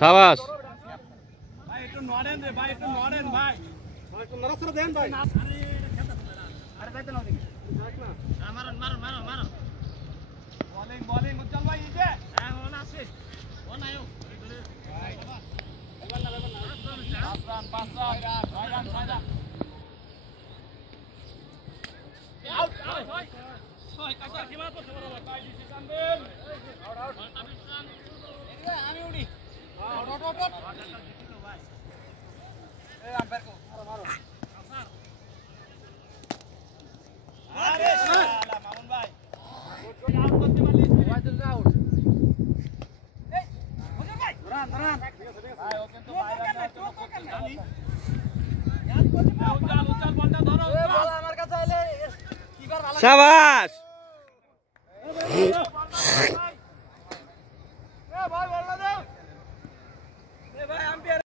শাবাশ ভাই একটু নড়েন রে ভাই একটু নড়েন ভাই একটু নড়াচড়া দেন ভাই আরে যাইতে না দেখি না মারুন মারুন মারুন মারুন বোলিং বোলিং উজ্জ্বল ভাই এই যে হ্যাঁ ওন আছে ওন আয়ো এবার না পাঁচ run 6 run 6 run out out ভাই 6 কাকা কি মারতে বড় ভাই ভাই ডিসিশন দেন আউট আউট আমি উড়ি আউট আউট আউট ভাই এই আম্পায়ার কো মারো আরে শালা মামুন ভাই আউট করতে পারলি ওয়াইদুল আউট এই ওকে ভাই রান রান ভাই ও কিন্তু বাইরে না তো জানি ইয়াস করতে উজ্জ্বল উজ্জ্বল বলটা ধরো এ বল আমার কাছে আইলে কিবার ভালো শাবাশ